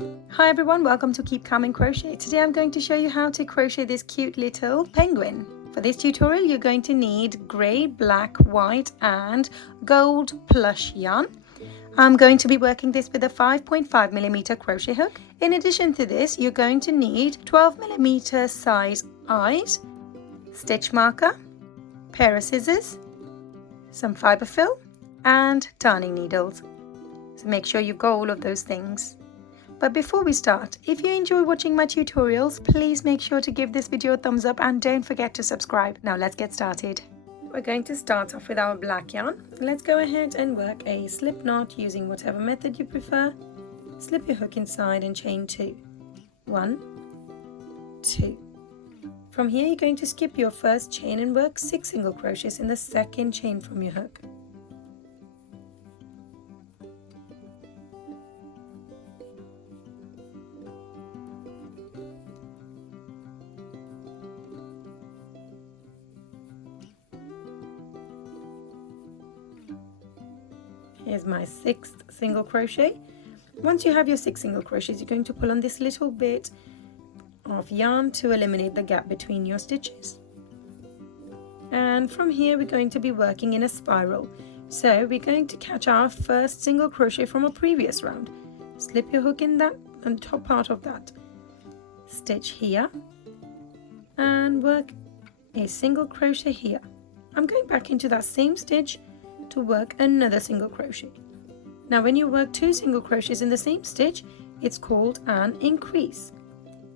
Hi everyone, welcome to Keep Calm and Crochet. Today I'm going to show you how to crochet this cute little penguin. For this tutorial you're going to need grey, black, white and gold plush yarn. I'm going to be working this with a 5.5mm crochet hook. In addition to this you're going to need 12mm size eyes, stitch marker, pair of scissors, some fibre fill and darning needles. So make sure you've got all of those things. But before we start, if you enjoy watching my tutorials, please make sure to give this video a thumbs up and don't forget to subscribe. Now let's get started. We're going to start off with our black yarn. Let's go ahead and work a slip knot using whatever method you prefer. Slip your hook inside and chain 2. 1, 2. From here you're going to skip your first chain and work 6 single crochets in the second chain from your hook. Here's my 6th single crochet. Once you have your 6 single crochets, you're going to pull on this little bit of yarn to eliminate the gap between your stitches. And from here we're going to be working in a spiral. So we're going to catch our first single crochet from a previous round. Slip your hook in that and top part of that. Stitch here and work a single crochet here. I'm going back into that same stitch to work another single crochet. Now when you work 2 single crochets in the same stitch, it's called an increase.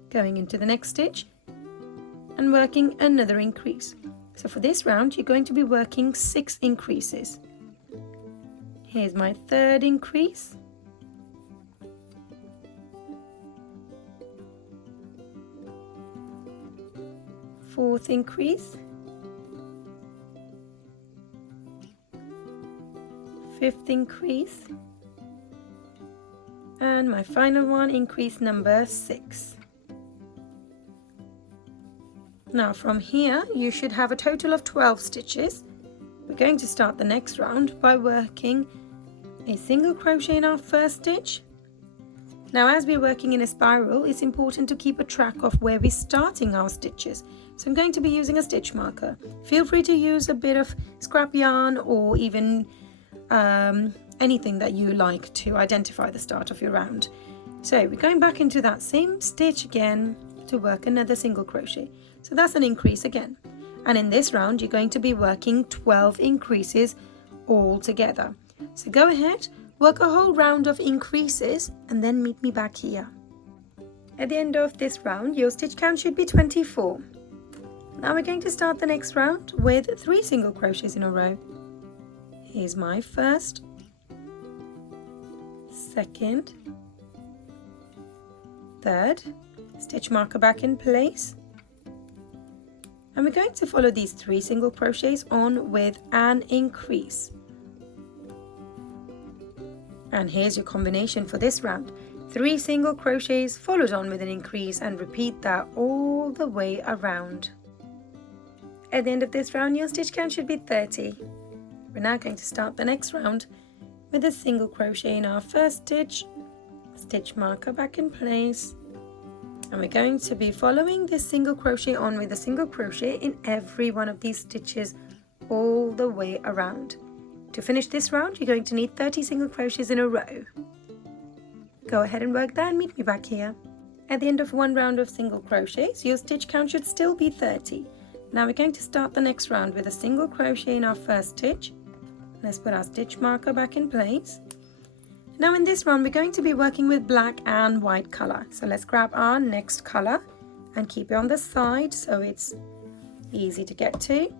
Going into the next stitch and working another increase. So for this round you're going to be working 6 increases. Here's my 3rd increase. Fourth increase. 5th increase, and my final one, increase number 6. Now from here you should have a total of 12 stitches. We're going to start the next round by working a single crochet in our first stitch. Now as we're working in a spiral, it's important to keep a track of where we're starting our stitches. So I'm going to be using a stitch marker. Feel free to use a bit of scrap yarn or even anything that you like to identify the start of your round. So we're going back into that same stitch again to work another single crochet. So that's an increase again. And in this round you're going to be working 12 increases all together. So go ahead, work a whole round of increases and then meet me back here. At the end of this round your stitch count should be 24. Now we're going to start the next round with 3 single crochets in a row. Here's my first, second, third, stitch marker back in place. And we're going to follow these 3 single crochets on with an increase. And here's your combination for this round. 3 single crochets followed on with an increase, and repeat that all the way around. At the end of this round your stitch count should be 30. We're now going to start the next round with a single crochet in our first stitch, stitch marker back in place, and we're going to be following this single crochet on with a single crochet in every one of these stitches all the way around. To finish this round you're going to need 30 single crochets in a row. Go ahead and work that and meet me back here. At the end of one round of single crochets your stitch count should still be 30. Now we're going to start the next round with a single crochet in our first stitch. Let's put our stitch marker back in place. Now in this round we're going to be working with black and white color. So let's grab our next color and keep it on the side so it's easy to get to.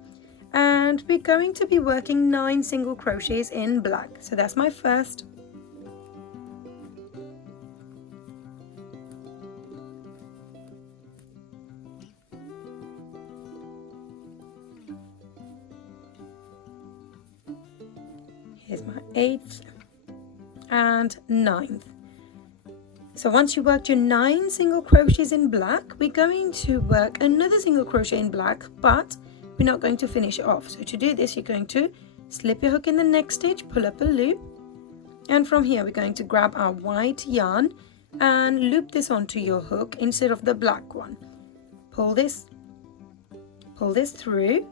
And we're going to be working 9 single crochets in black. So that's my first. Here's my 8th and 9th. So once you worked your 9 single crochets in black, we're going to work another single crochet in black, but we're not going to finish it off. So to do this, you're going to slip your hook in the next stitch, pull up a loop, and from here we're going to grab our white yarn and loop this onto your hook instead of the black one. Pull this through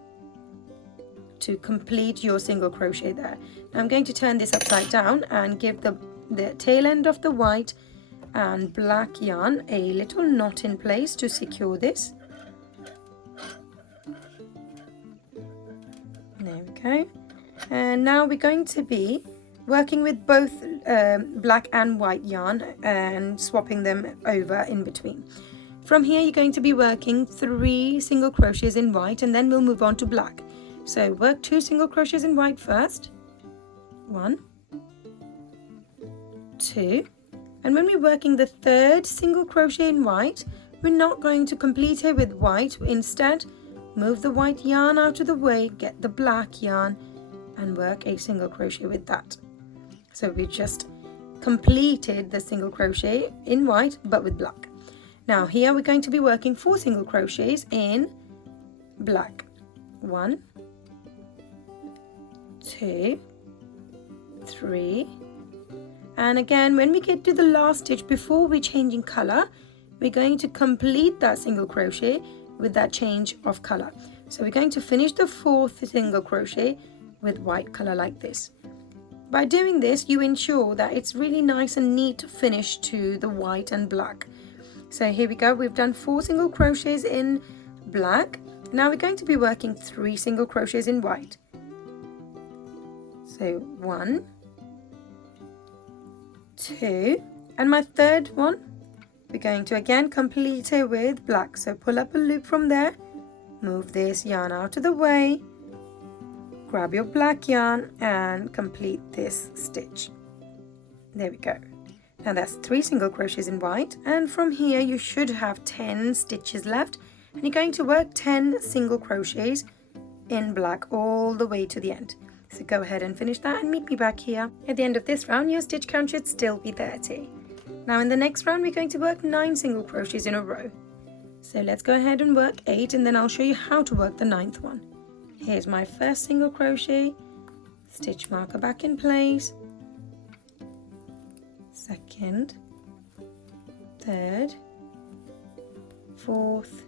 to complete your single crochet there. Now I'm going to turn this upside down and give the tail end of the white and black yarn a little knot in place to secure this. There we go. And now we're going to be working with both black and white yarn and swapping them over in between. From here you're going to be working 3 single crochets in white, and then we'll move on to black. So work 2 single crochets in white first. 1, 2, and when we're working the 3rd single crochet in white, we're not going to complete it with white. Instead, move the white yarn out of the way, get the black yarn, and work a single crochet with that. So we just completed the single crochet in white but with black. Now here we're going to be working 4 single crochets in black. 1, 2, 3, and again when we get to the last stitch before we're changing color, we're going to complete that single crochet with that change of color. So we're going to finish the 4th single crochet with white color like this. By doing this, you ensure that it's really nice and neat finish to the white and black. So here we go, we've done 4 single crochets in black. Now we're going to be working 3 single crochets in white. So 1, 2, and my 3rd one, we're going to again complete it with black. So pull up a loop from there, move this yarn out of the way, grab your black yarn and complete this stitch. There we go. Now that's 3 single crochets in white, and from here you should have 10 stitches left, and you're going to work 10 single crochets in black all the way to the end. So go ahead and finish that and meet me back here. At the end of this round, your stitch count should still be 30. Now in the next round, we're going to work 9 single crochets in a row. So let's go ahead and work 8, and then I'll show you how to work the 9th one. Here's my first single crochet, stitch marker back in place, 2nd, 3rd, 4th,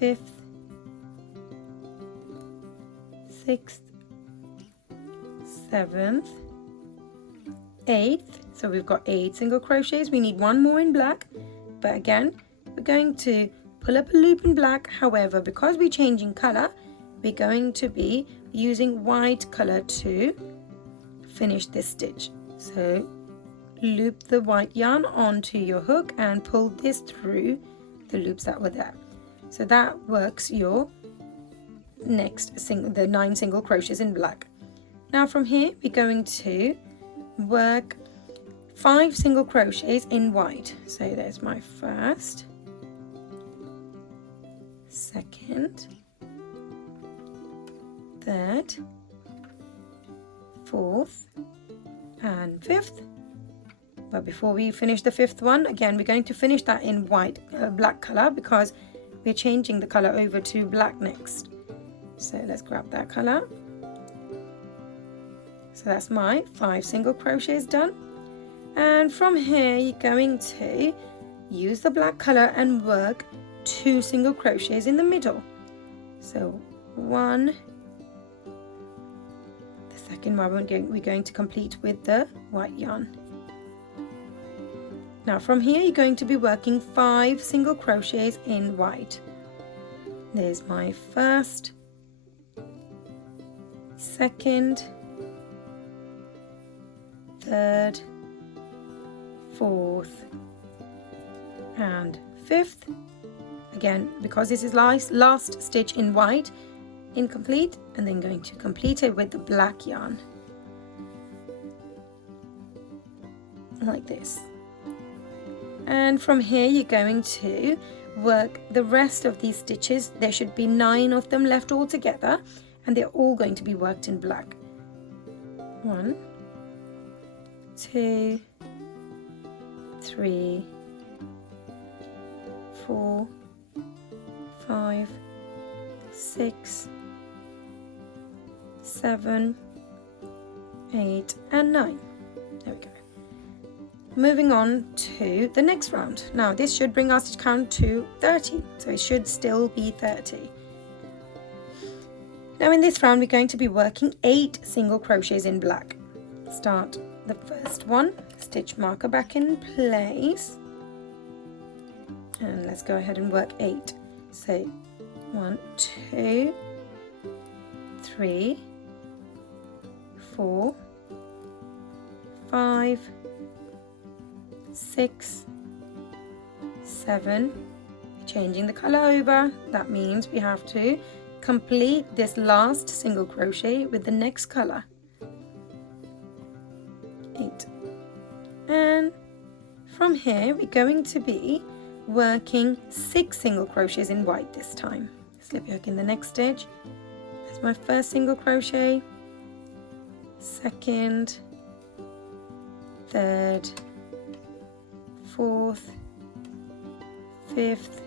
5th, 6th, 7th, 8th. So we've got 8 single crochets. We need 1 more in black, but again we're going to pull up a loop in black. However, because we're changing color, we're going to be using white color to finish this stitch. So loop the white yarn onto your hook and pull this through the loops that were there. So that works your next the 9 single crochets in black. Now from here we're going to work 5 single crochets in white. So there's my first, 2nd, 3rd, 4th, and 5th. But before we finish the 5th one, again we're going to finish that in white black color, because we're changing the color over to black next. So let's grab that color. So that's my 5 single crochets done, and from here you're going to use the black color and work 2 single crochets in the middle. So 1, the 2nd one we're going to complete with the white yarn. Now from here you're going to be working 5 single crochets in white. There's my first, 2nd, 3rd, 4th, and 5th. Again, because this is last stitch in white, incomplete, and then going to complete it with the black yarn like this. And from here you're going to work the rest of these stitches. There should be 9 of them left all together, and they're all going to be worked in black. 1, 2, 3, 4, 5, 6, 7, 8, and 9. There we go. Moving on to the next round. Now this should bring our stitch count to 30, so it should still be 30. Now in this round we're going to be working 8 single crochets in black. Start the first one, stitch marker back in place, and let's go ahead and work 8. So 1, 2, 3, 4, 5, 6, 7, changing the color over. That means we have to complete this last single crochet with the next color. 8. And from here we're going to be working 6 single crochets in white this time. Slip your hook in the next stitch. That's my first single crochet, second, third, fourth, fifth,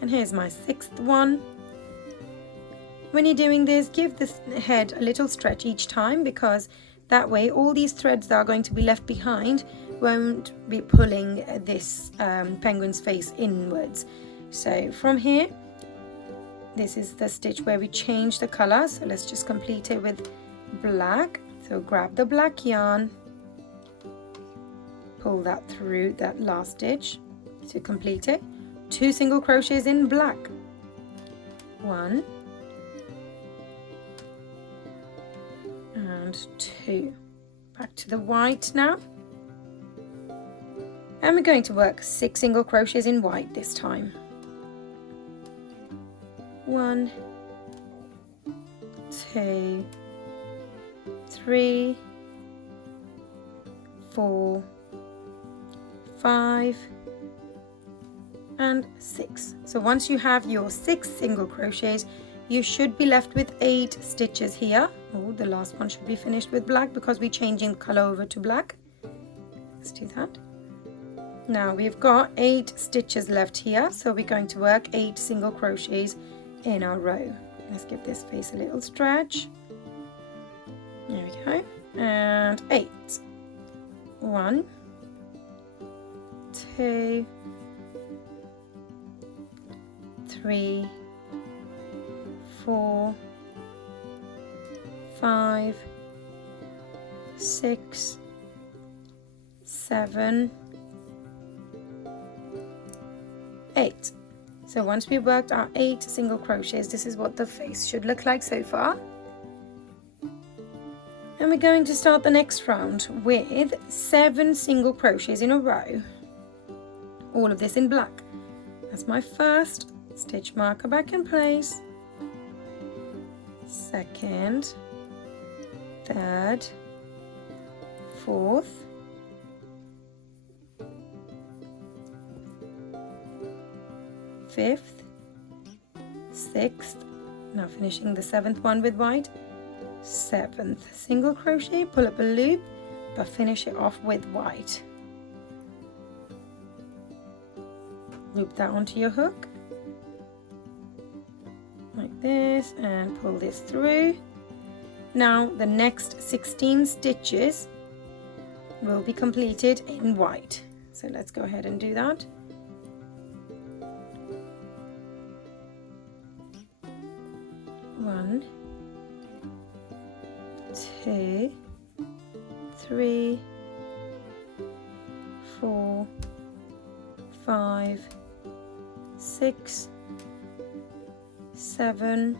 and here's my 6th one. When you're doing this, give this head a little stretch each time, because that way all these threads that are going to be left behind won't be pulling this penguin's face inwards. So from here, this is the stitch where we change the color, so let's just complete it with black. So grab the black yarn, pull that through that last stitch to complete it. 2 single crochets in black, 1 and 2. Back to the white now, and we're going to work 6 single crochets in white this time. 1, 2, 3, 4, 5 and 6. So once you have your 6 single crochets, you should be left with 8 stitches here. Oh, the last one should be finished with black because we're changing the color over to black. Let's do that. Now we've got 8 stitches left here, so we're going to work 8 single crochets in our row. Let's give this face a little stretch. There we go. And 8. 1, 2, 3, 4, 5, 6, 7, 8. So once we've worked our 8 single crochets, this is what the face should look like so far. And we're going to start the next round with 7 single crochets in a row. All of this in black. That's my first, stitch marker back in place, second, third, fourth, fifth, sixth, now finishing the 7th one with white, 7th single crochet, pull up a loop, but finish it off with white. Loop that onto your hook like this and pull this through. Now the next 16 stitches will be completed in white, so let's go ahead and do that. One, 2, 3, 4, 5, 6, 7,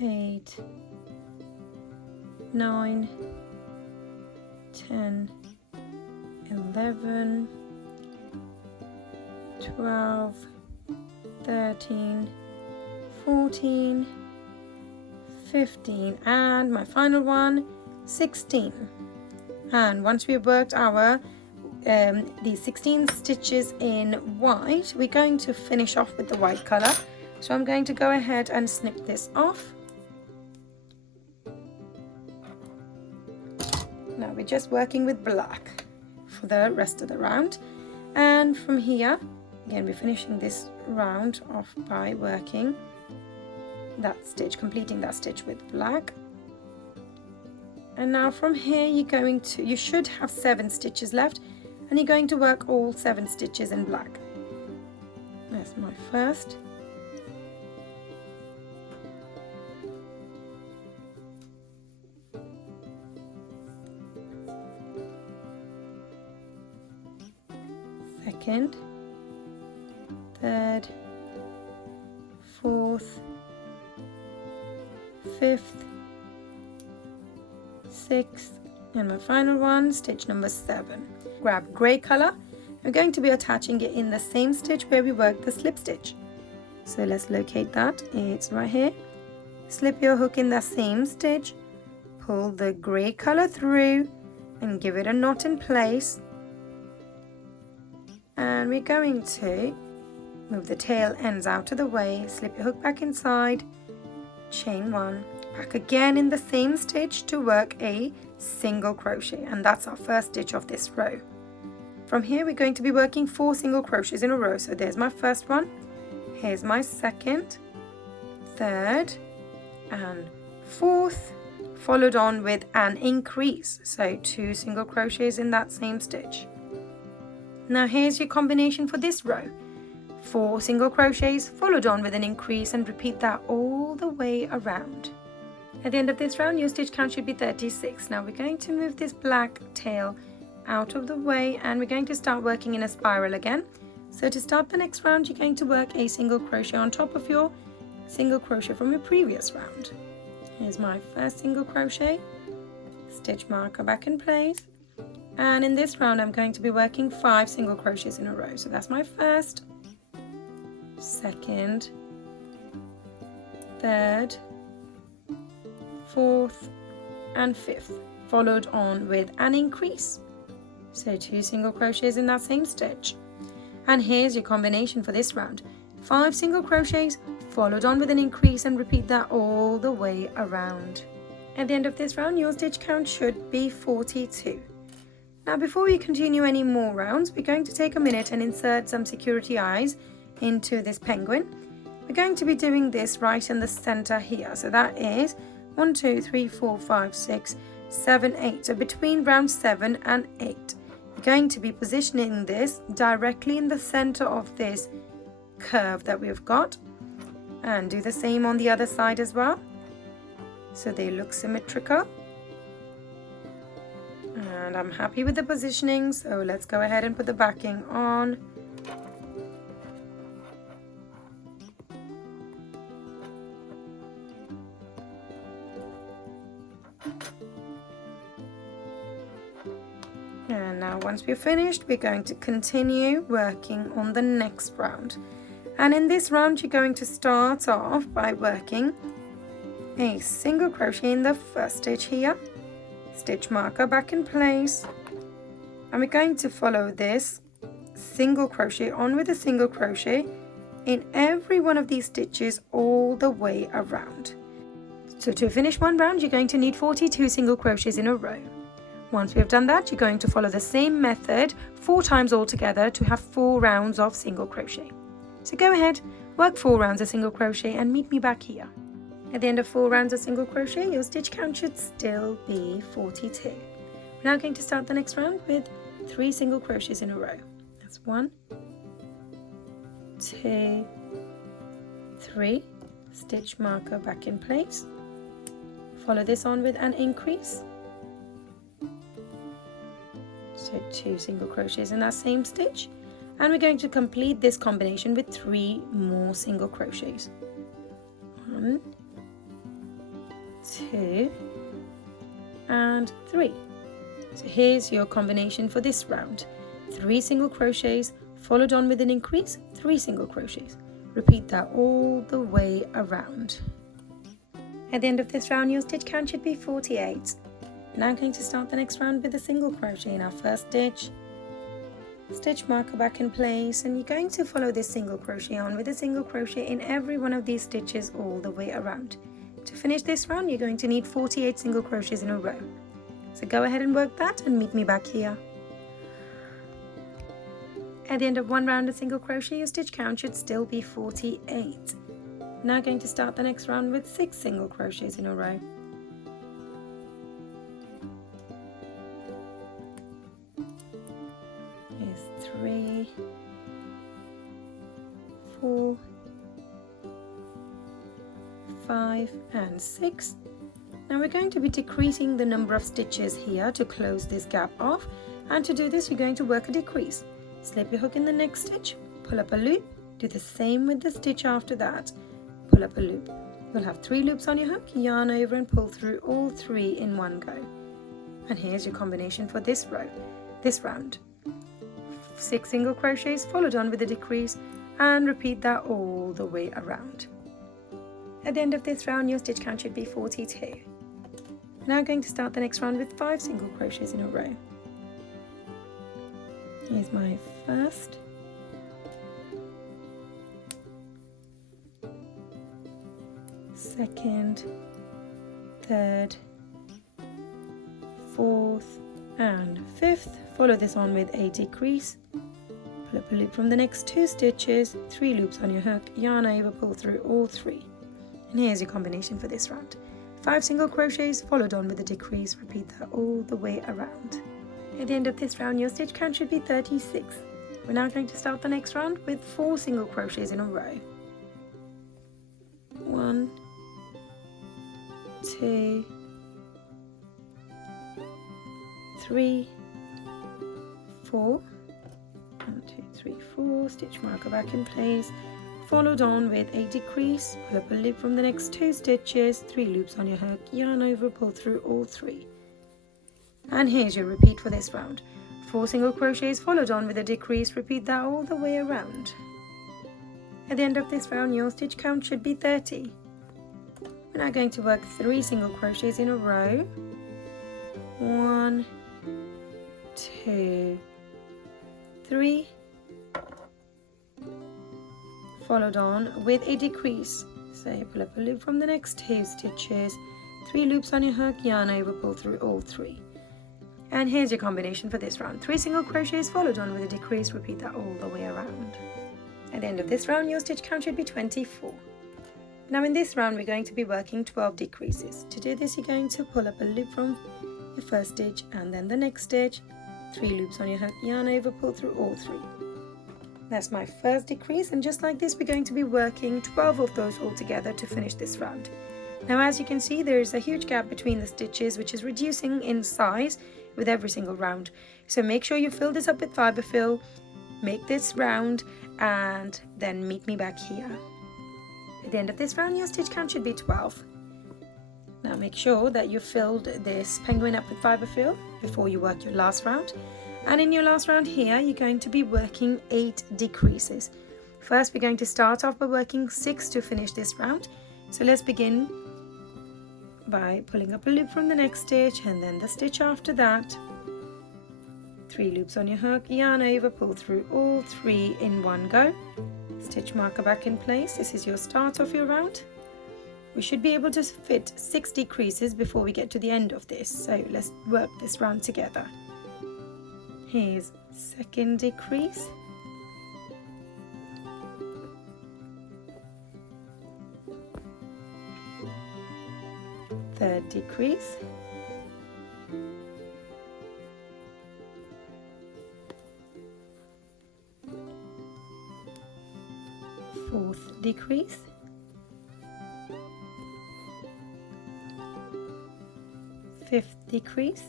8, 9, 10, 11, 12, 13, 14, 15, and my final one, 16. And once we've worked our these 16 stitches in white, we're going to finish off with the white color. So I'm going to go ahead and snip this off. Now we're just working with black for the rest of the round, and from here again we're finishing this round off by working that stitch, completing that stitch with black. And now from here you should have 7 stitches left, and you're going to work all 7 stitches in black. That's my first. Second, third, fourth, fifth, sixth, and my final one, stitch number 7. Grab grey colour. We're going to be attaching it in the same stitch where we worked the slip stitch. So let's locate that. It's right here. Slip your hook in the same stitch, pull the grey colour through and give it a knot in place. And we're going to move the tail ends out of the way, slip your hook back inside, chain 1, back again in the same stitch to work a single crochet, and that's our first stitch of this row. From here we're going to be working 4 single crochets in a row. So there's my first one, here's my second, third and fourth, followed on with an increase, so 2 single crochets in that same stitch. Now here's your combination for this row, 4 single crochets followed on with an increase, and repeat that all the way around. At the end of this round your stitch count should be 36. Now we're going to move this black tail out of the way, and we're going to start working in a spiral again. So to start the next round you're going to work a single crochet on top of your single crochet from your previous round. Here's my first single crochet, stitch marker back in place, and in this round I'm going to be working 5 single crochets in a row. So that's my first, second, third, fourth and fifth, followed on with an increase, so 2 single crochets in that same stitch. And here's your combination for this round, 5 single crochets followed on with an increase, and repeat that all the way around. At the end of this round your stitch count should be 42. Now before we continue any more rounds, we're going to take a minute and insert some security eyes into this penguin. We're going to be doing this right in the center here, so that is 1, 2, 3, 4, 5, 6, 7, 8. So between round 7 and 8. We're going to be positioning this directly in the center of this curve that we've got, and do the same on the other side as well, so they look symmetrical. And I'm happy with the positioning, so let's go ahead and put the backing on. And now once we're finished, we're going to continue working on the next round. And in this round you're going to start off by working a single crochet in the first stitch here, stitch marker back in place, and we're going to follow this single crochet on with a single crochet in every one of these stitches all the way around. So to finish one round you're going to need 42 single crochets in a row. Once we've done that, you're going to follow the same method 4 times altogether to have 4 rounds of single crochet. So go ahead, work 4 rounds of single crochet and meet me back here. At the end of 4 rounds of single crochet, your stitch count should still be 42. We're now going to start the next round with 3 single crochets in a row. That's 1, 2, 3, stitch marker back in place. Follow this on with an increase. So 2 single crochets in that same stitch, and we're going to complete this combination with 3 more single crochets. 1, 2 and 3. So here's your combination for this round, 3 single crochets followed on with an increase, 3 single crochets. Repeat that all the way around. At the end of this round your stitch count should be 48. Now I'm going to start the next round with a single crochet in our first stitch, stitch marker back in place, and you're going to follow this single crochet on with a single crochet in every one of these stitches all the way around. To finish this round you're going to need 48 single crochets in a row. So go ahead and work that and meet me back here. At the end of one round of single crochet your stitch count should still be 48. Now going to start the next round with 6 single crochets in a row. Here's 3, 4, 5 and 6. Now we're going to be decreasing the number of stitches here to close this gap off, and to do this you're going to work a decrease. Slip your hook in the next stitch, pull up a loop, do the same with the stitch after that, pull up a loop. You'll have 3 loops on your hook, yarn over and pull through all 3 in one go. And here's your combination for this round. 6 single crochets followed on with a decrease, and repeat that all the way around. At the end of this round your stitch count should be 42. Now I'm going to start the next round with 5 single crochets in a row. Here's my first, second, third, fourth and fifth. Follow this on with a decrease, pull up a loop from the next 2 stitches, 3 loops on your hook, yarn over, pull through all 3. And here's your combination for this round. 5 single crochets followed on with a decrease, repeat that all the way around. At the end of this round your stitch count should be 36. We're now going to start the next round with 4 single crochets in a row. 1, 2, 3, 4, 1, 2, 3, 4, stitch marker back in place, followed on with a decrease, pull up a loop from the next 2 stitches, 3 loops on your hook, yarn over, pull through all 3. And here's your repeat for this round. 4 single crochets followed on with a decrease, repeat that all the way around. At the end of this round your stitch count should be 30. We're now going to work 3 single crochets in a row. 1, 2, 3, followed on with a decrease. So you pull up a loop from the next 2 stitches, 3 loops on your hook, yarn over, pull through all 3. And here's your combination for this round. 3 single crochets followed on with a decrease, repeat that all the way around. At the end of this round your stitch count should be 24. Now in this round we're going to be working 12 decreases. To do this you're going to pull up a loop from your first stitch and then the next stitch, 3 loops on your hook, yarn over, pull through all 3. That's my first decrease, and just like this we're going to be working 12 of those all together to finish this round. Now as you can see there is a huge gap between the stitches which is reducing in size with every single round. So make sure you fill this up with fibre fill, make this round and then meet me back here. At the end of this round your stitch count should be 12. Now make sure that you filled this penguin up with fibre fill before you work your last round. And in your last round here you're going to be working 8 decreases. First we're going to start off by working 6 to finish this round. So let's begin by pulling up a loop from the next stitch and then the stitch after that. 3 loops on your hook, yarn over, pull through all 3 in one go. Stitch marker back in place. This is your start of your round. We should be able to fit 6 decreases before we get to the end of this. So let's work this round together. Here's second decrease. Third decrease. Fourth decrease. Fifth decrease.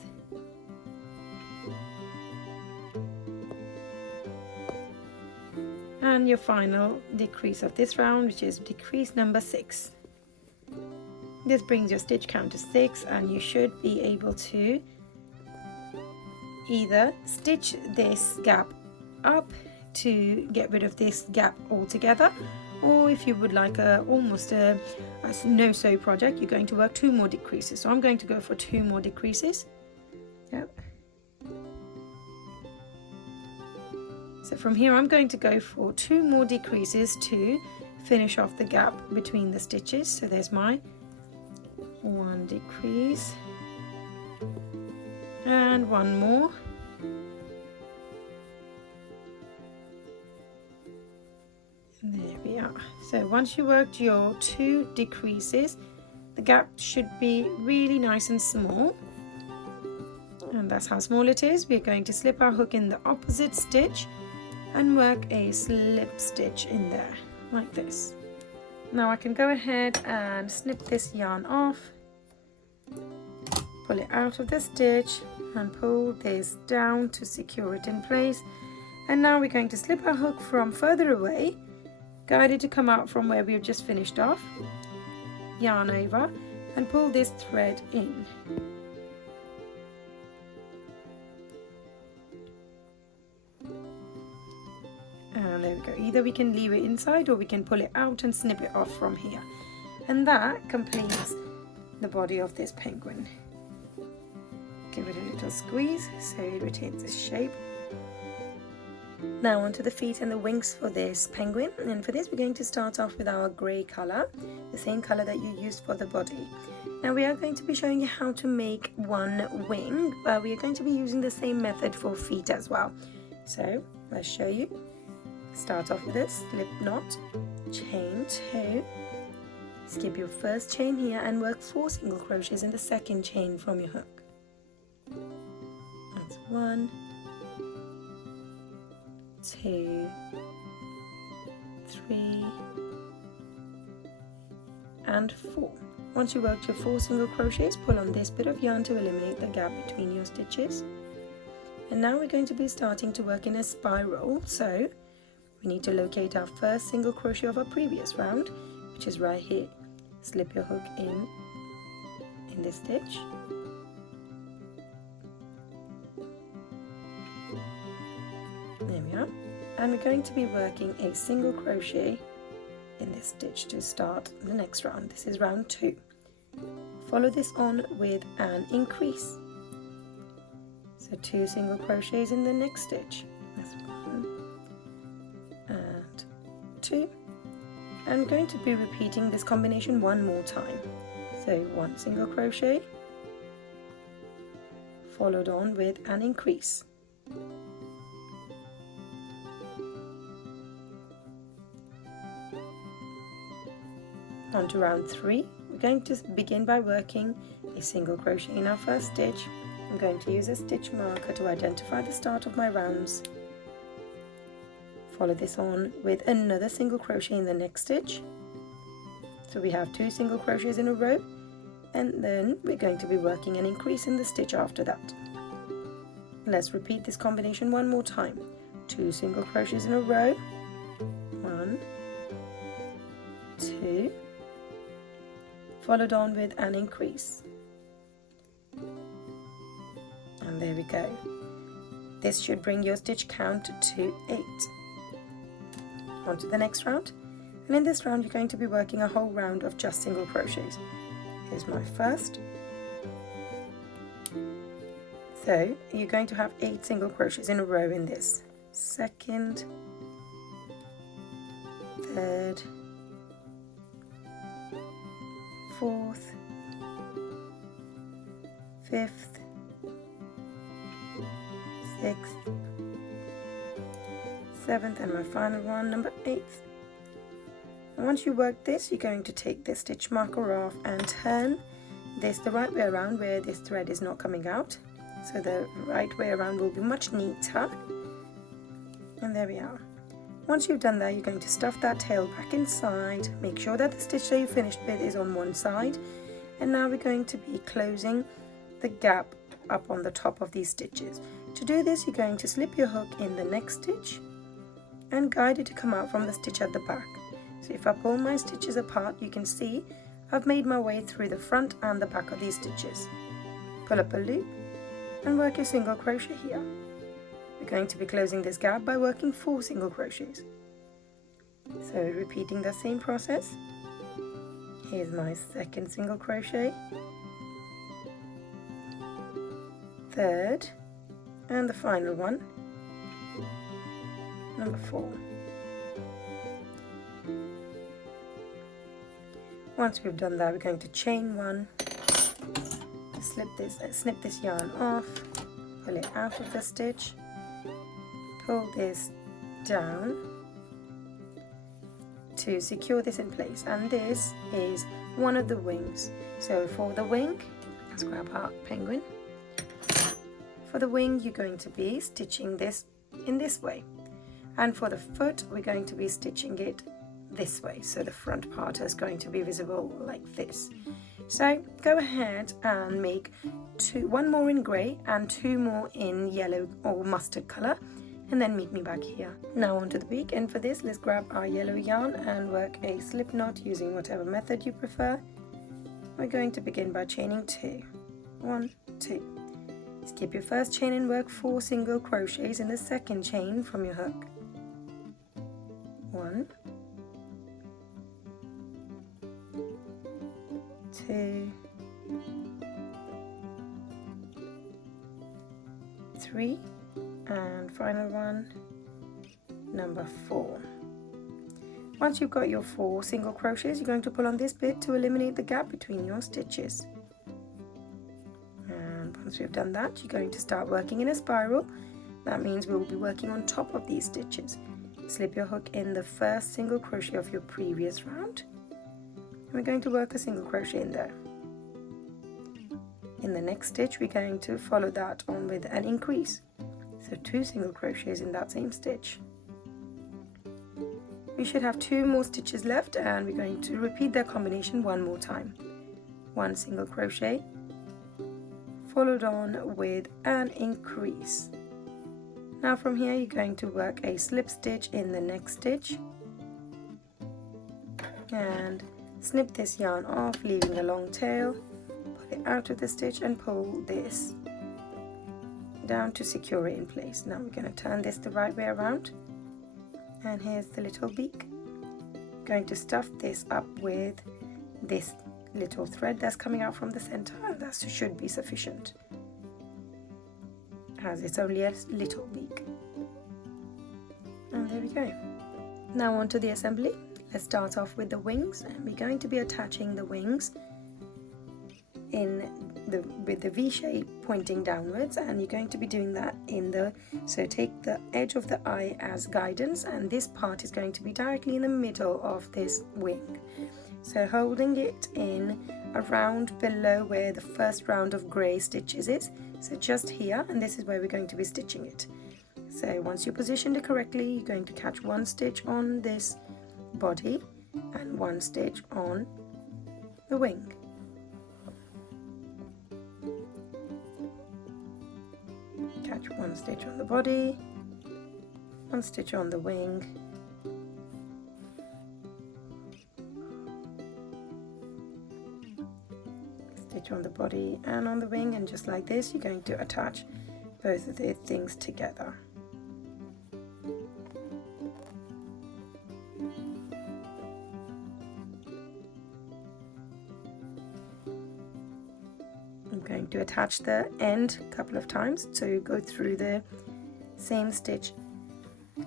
And your final decrease of this round, which is decrease number 6. This brings your stitch count to 6, and you should be able to either stitch this gap up to get rid of this gap altogether, or if you would like almost a no-sew project, you're going to work 2 more decreases. So I'm going to go for 2 more decreases. Yep. So from here I'm going to go for 2 more decreases to finish off the gap between the stitches. So there's my 1 decrease and 1 more. There we are. So once you worked your 2 decreases, the gap should be really nice and small. And that's how small it is. We're going to slip our hook in the opposite stitch and work a slip stitch in there, like this. Now I can go ahead and snip this yarn off, pull it out of the stitch and pull this down to secure it in place. And now we're going to slip our hook from further away, guide it to come out from where we've just finished off, yarn over and pull this thread in. And there we go. Either we can leave it inside or we can pull it out and snip it off from here. And that completes the body of this penguin. Give it a little squeeze so it retains its shape. Now onto the feet and the wings for this penguin, and for this we're going to start off with our grey colour, the same colour that you used for the body. Now we are going to be showing you how to make one wing, but we are going to be using the same method for feet as well. So let's show you. Start off with a slip knot, chain 2, skip your first chain here and work 4 single crochets in the second chain from your hook. That's 1, 2, 3 and 4. Once you worked your 4 single crochets, pull on this bit of yarn to eliminate the gap between your stitches. And now we're going to be starting to work in a spiral, so we need to locate our first single crochet of our previous round, which is right here. Slip your hook in this stitch. There we are. And we're going to be working a single crochet in this stitch to start the next round. This is round 2. Follow this on with an increase. So 2 single crochets in the next stitch. That's 1 and 2. I'm going to be repeating this combination one more time. So 1 single crochet followed on with an increase. On to round 3. We're going to begin by working a single crochet in our first stitch. I'm going to use a stitch marker to identify the start of my rounds. Follow this on with another single crochet in the next stitch. So we have 2 single crochets in a row, and then we're going to be working an increase in the stitch after that. Let's repeat this combination one more time. 2 single crochets in a row, 1, 2, followed on with an increase. And there we go. This should bring your stitch count to 8. On to the next round, and in this round you're going to be working a whole round of just single crochets. Here's my first. So you're going to have 8 single crochets in a row in this. Second, third, fourth, fifth, sixth, 7th, and my final one, number 8th. And once you work this, you're going to take the stitch marker off and turn this the right way around where this thread is not coming out. So the right way around will be much neater. And there we are. Once you've done that, you're going to stuff that tail back inside. Make sure that the stitch that you finished with is on one side. And now we're going to be closing the gap up on the top of these stitches. To do this, you're going to slip your hook in the next stitch and guide it to come out from the stitch at the back. So if I pull my stitches apart, you can see I've made my way through the front and the back of these stitches. Pull up a loop and work a single crochet here. We're going to be closing this gap by working 4 single crochets. So repeating the same process. Here's my second single crochet, third, and the final one, number 4. Once we've done that, we're going to chain 1, snip this yarn off, pull it out of the stitch, pull this down, to secure this in place, and this is one of the wings. So for the wing, let's grab our penguin. For the wing, you're going to be stitching this in this way, and for the foot, we're going to be stitching it this way, so the front part is going to be visible like this. So go ahead and make one more in grey and 2 more in yellow or mustard colour, and then meet me back here. Now onto the beak, and for this let's grab our yellow yarn and work a slip knot using whatever method you prefer. We're going to begin by chaining 2. 1, 2. Skip your first chain and work 4 single crochets in the second chain from your hook. 1, 2, 3, and final one, number 4. Once you've got your 4 single crochets, you're going to pull on this bit to eliminate the gap between your stitches. And once we've done that, you're going to start working in a spiral. That means we will be working on top of these stitches. Slip your hook in the first single crochet of your previous round, and we're going to work a single crochet in there. In the next stitch, we're going to follow that on with an increase, so 2 single crochets in that same stitch. We should have 2 more stitches left, and we're going to repeat that combination one more time. 1 single crochet followed on with an increase. Now from here you're going to work a slip stitch in the next stitch and snip this yarn off, leaving a long tail. Pull it out of the stitch and pull this down to secure it in place. Now we're going to turn this the right way around, and here's the little beak. Going to stuff this up with this little thread that's coming out from the center, and that should be sufficient, as it's only a little beak. And there we go. Now onto the assembly. Let's start off with the wings, and we're going to be attaching the wings with the V shape pointing downwards, and you're going to be doing that so take the edge of the eye as guidance, and this part is going to be directly in the middle of this wing. So holding it in around below where the first round of grey stitches is, so just here, and this is where we're going to be stitching it. So once you positioned it correctly, you're going to catch 1 stitch on this body and 1 stitch on the wing. Catch 1 stitch on the body, 1 stitch on the wing, stitch on the body and on the wing, and just like this you're going to attach both of the things together. I'm going to attach the end a couple of times to go through the same stitch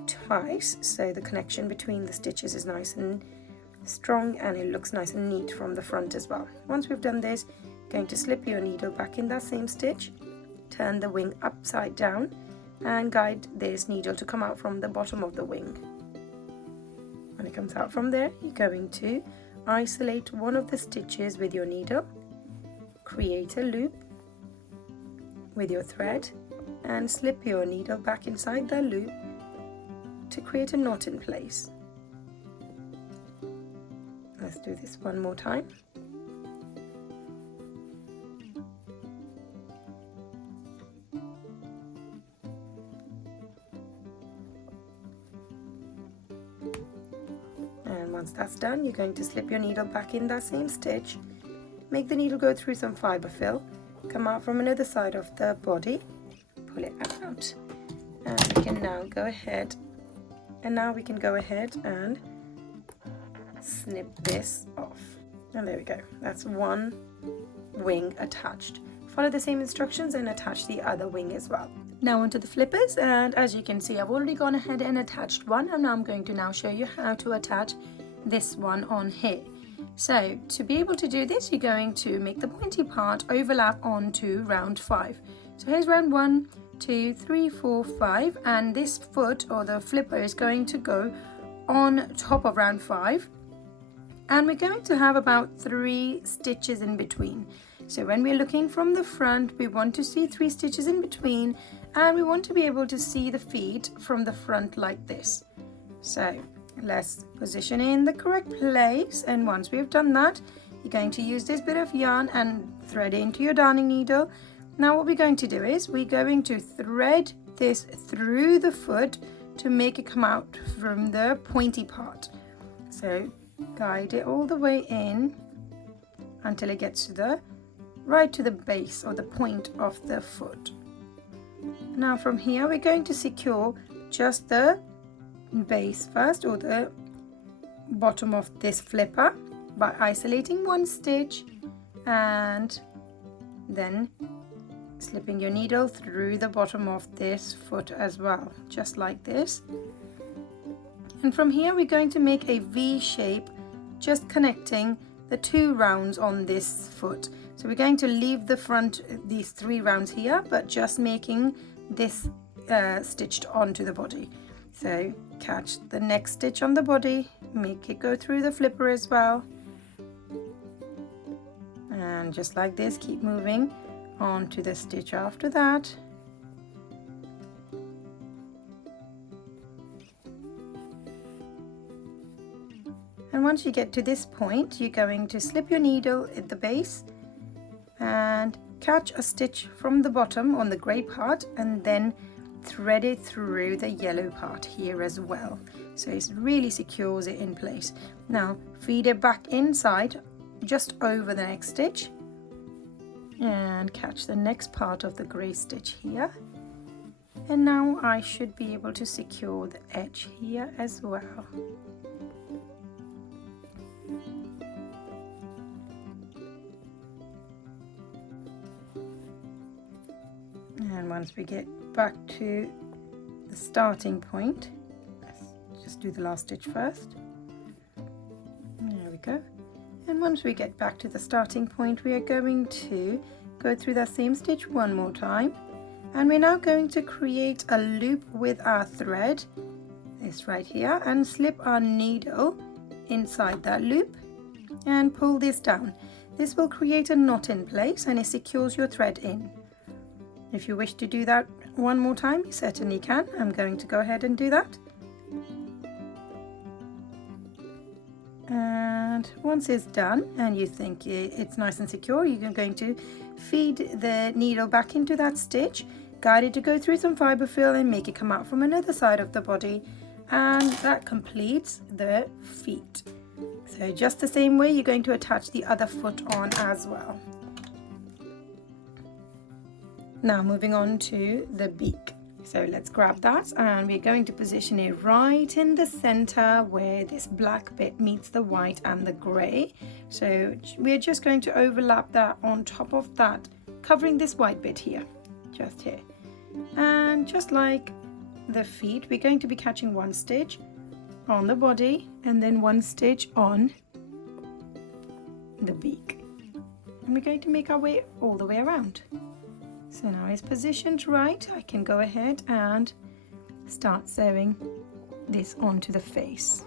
twice, so the connection between the stitches is nice and strong and it looks nice and neat from the front as well. Once we've done this, going to slip your needle back in that same stitch, turn the wing upside down and guide this needle to come out from the bottom of the wing. When it comes out from there, you're going to isolate one of the stitches with your needle, create a loop with your thread and slip your needle back inside that loop to create a knot in place. Let's do this one more time. And once that's done, you're going to slip your needle back in that same stitch, make the needle go through some fiber fill, come out from another side of the body, pull it out, and we can now go ahead and snip this off. And there we go, that's one wing attached. Follow the same instructions and attach the other wing as well. Now onto the flippers, and as you can see I've already gone ahead and attached one, and I'm going to now show you how to attach this one on here. So to be able to do this, you're going to make the pointy part overlap onto round 5. So here's round 1, 2, 3, 4, 5, and this foot or the flipper is going to go on top of round 5, and we're going to have about 3 stitches in between. So when we're looking from the front, we want to see 3 stitches in between, and we want to be able to see the feet from the front like this. So let's position in the correct place, and once we've done that, you're going to use this bit of yarn and thread it into your darning needle. Now what we're going to do is we're going to thread this through the foot to make it come out from the pointy part. So guide it all the way in until it gets to the right to the base or the point of the foot. Now from here we're going to secure just the base first, or the bottom of this flipper, by isolating 1 stitch and then slipping your needle through the bottom of this foot as well, just like this. And from here we're going to make a V shape, just connecting the 2 rounds on this foot. So we're going to leave the front, these 3 rounds here, but just making this stitched onto the body. So catch the next stitch on the body, make it go through the flipper as well, and just like this keep moving on to the stitch after that. And once you get to this point, you're going to slip your needle at the base and catch a stitch from the bottom on the grey part, and then thread it through the yellow part here as well, so it really secures it in place. Now feed it back inside just over the next stitch and catch the next part of the grey stitch here, and now I should be able to secure the edge here as well. And once we get back to the starting point, let's just do the last stitch first. There we go. And once we get back to the starting point, we are going to go through that same stitch one more time, and we're now going to create a loop with our thread, this right here, and slip our needle inside that loop and pull this down. This will create a knot in place and it secures your thread in. If you wish to do that one more time, you certainly can. I'm going to go ahead and do that. And once it's done and you think it's nice and secure, you're going to feed the needle back into that stitch, guide it to go through some fibre fill and make it come out from another side of the body, and that completes the feet. So just the same way, you're going to attach the other foot on as well. Now moving on to the beak. So let's grab that and we're going to position it right in the center where this black bit meets the white and the grey. So we're just going to overlap that on top of that, covering this white bit here, just here. And just like the feet, we're going to be catching 1 stitch on the body and then 1 stitch on the beak. And we're going to make our way all the way around. So now it's positioned right, I can go ahead and start sewing this onto the face.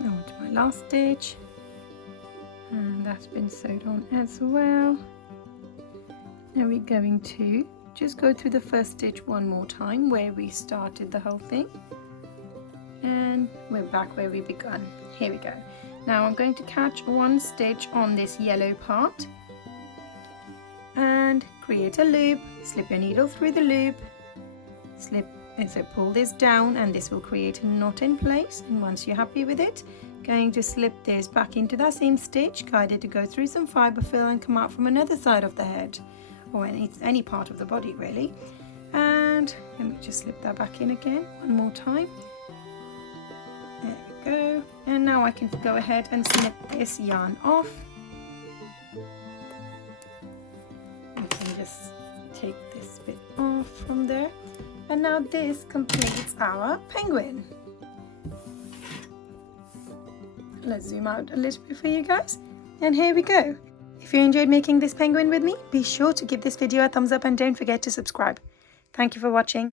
Now to my last stitch, and that's been sewed on as well. Now we're going to just go through the first stitch one more time where we started the whole thing, and we're back where we begun. Here we go. Now I'm going to catch 1 stitch on this yellow part and create a loop, slip your needle through the loop, slip, and so pull this down and this will create a knot in place, and once you're happy with it, Going to slip this back into that same stitch, guide it to go through some fibre fill and come out from another side of the head, or any part of the body really. And let me just slip that back in again one more time. There we go. And now I can go ahead and snip this yarn off. I can just take this bit off from there. And now this completes our penguin. Let's zoom out a little bit for you guys. And here we go. If you enjoyed making this penguin with me, be sure to give this video a thumbs up and don't forget to subscribe. Thank you for watching.